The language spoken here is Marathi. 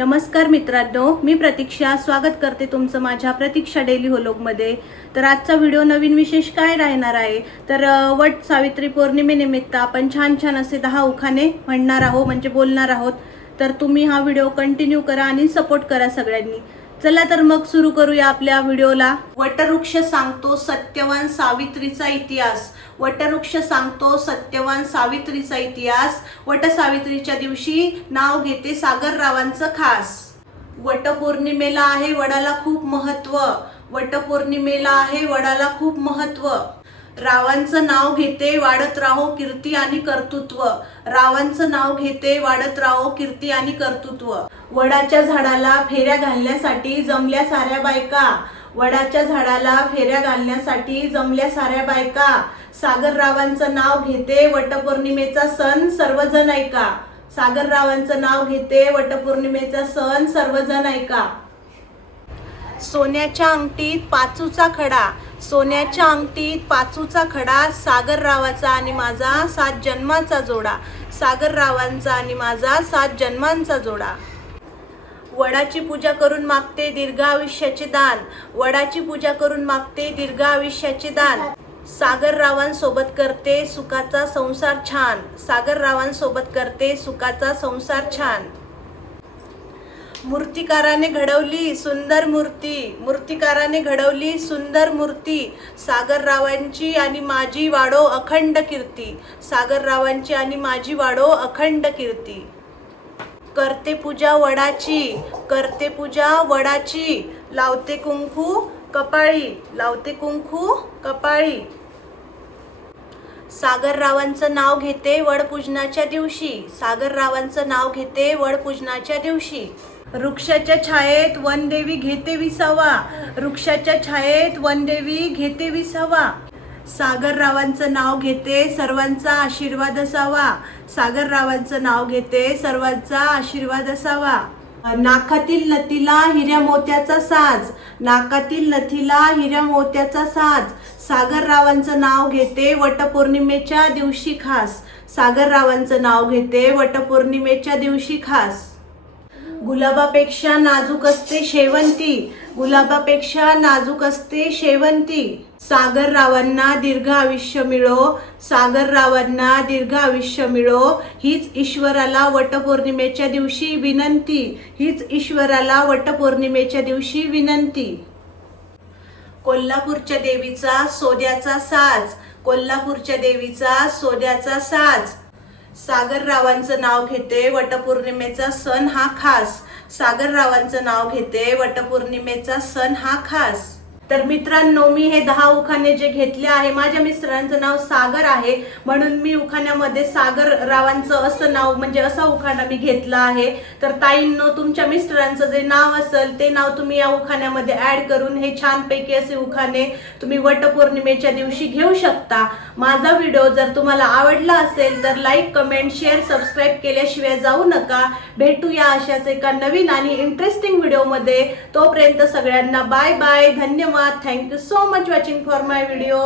नमस्कार मित्रांनो, मी प्रतीक्षा स्वागत करते तुमचं माझ्या प्रतीक्षा डेली व्लॉगमध्ये। तर आजचा व्हिडिओ नवीन विशेष काय राहणार आहे तर वट सावित्री पौर्णिमेनिमित्त आपण छान असे 10 उखाणे म्हणणार आहोत, म्हणजे बोलणार आहोत। तर तुम्ही हा व्हिडिओ कंटिन्यू करा आणि सपोर्ट करा सगळ्यांनी। चला तर मग सुरू करूया आपल्या व्हिडिओला। वटवृक्ष सांगतो सत्यवान सावित्रीचा इतिहास। वटवृक्ष सांगतो सत्यवान सावित्रीचा इतिहास। वटसावित्रीच्या दिवशी नाव घेते सागररावांचं खास। वटपौर्णिमेला आहे वडाला खूप महत्त्व। वटपौर्णिमेला आहे वडाला खूप महत्त्व। रावांचं नाव घेते वाढत राहो कीर्ती आणि कर्तृत्व। रावांचं नाव घेते वाढत राहो कीर्ती आणि कर्तृत्व। वडाच्या झाडाला फेऱ्या घालण्यासाठी जमल्या साऱ्या बायका। वडाच्या झाडाला फेऱ्या घालण्यासाठी जमल्या साऱ्या बायका। सागररावांचं नाव घेते वटपौर्णिमेचा सण सर्वजण ऐका। सागररावांचं नाव घेते वटपौर्णिमेचा सण सर्वजण ऐका। सोन्याच्या अंगठीत पाचूचा खडा। सोन्याच्या अंगठीत पाचूचा खडा। सागररावाचा आणि माझा 7 जन्मांचा जोडा। सागररावांचा आणि माझा 7 जन्मांचा जोडा। वडाची पूजा करून मागते दीर्घ आयुष्याचे दान। वडाची पूजा करून मागते दीर्घ आयुष्याचे दान। सागररावांसोबत करते सुखाचा संसार छान। सागररावांसोबत करते सुखाचा संसार छान। मूर्तिकाराने घडवली सुंदर मूर्ती। मूर्तिकाराने घडवली सुंदर मूर्ती। सागररावांची आणि माझी वाढो अखंड कीर्ती। सागररावांची आणि माझी वाढो अखंड कीर्ती। करते पूजा वडाची। करते पूजा वडाची। लावते कुंकू कपाळी। लावते कुंकू कपाळी। सागररावांचं नाव घेते वडपूजनाच्या दिवशी। सागररावांचं नाव घेते वडपूजनाच्या दिवशी। वृक्षाच्या छायेत वनदेवी घेते विसावा। वृक्षाच्या छायेत वनदेवी घेते विसावा। सागररावांचं नाव घेते सर्वांचा आशीर्वाद असावा। सागररावांचं नाव घेते सर्वांचा आशीर्वाद असावा। नाकातील नथीला हिऱ्या मोत्याचा साज। नाकातील नथीला हिऱ्या मोत्याचा साज। सागररावांचं नाव घेते वटपौर्णिमेच्या दिवशी खास। सागररावांचं नाव घेते वटपौर्णिमेच्या दिवशी खास। गुलाबापेक्षा नाजूक असते शेवंती। गुलाबापेक्षा नाजूक असते शेवंती। सागररावांना दीर्घ आयुष्य मिळो। सागररावांना दीर्घ आयुष्य मिळो हीच ईश्वराला वटपौर्णिमेच्या दिवशी विनंती। हीच ईश्वराला वटपौर्णिमेच्या दिवशी विनंती। कोल्हापूरच्या देवीचा सोद्याचा साज। कोल्हापूरच्या देवीचा सोद्याचा साज। सागररावांचं नाव घेते वटपौर्णिमेचा सण हा खास। सागररावांचं नाव घेते वटपौर्णिमेचा सण हा खास। तर मित्रांनो, मी हे 10 उखाणे जे घेतले आहे, माझ्या मिस्टरांचं नाव सागर आहे म्हणून मी उखाण्यामध्ये सागररावांचं असं नाव म्हणजे असा उखाणा मी घेतला आहे। तर ताईंनो, तुमच्या मिस्टरांचं जे नाव असेल ते नाव तुम्ही या उखाण्यामध्ये ऍड करून हे छानपैकी असे उखाणे तुम्ही वटपौर्णिमेच्या दिवशी घेऊ शकता। माझा व्हिडिओ जर तुम्हाला आवडला असेल तर लाईक कमेंट शेअर सबस्क्राईब केल्याशिवाय जाऊ नका। भेटूया अशाच एका नवीन आणि इंटरेस्टिंग व्हिडिओमध्ये। तोपर्यंत सगळ्यांना बाय बाय, धन्यवाद। Thank you so much watching for my video.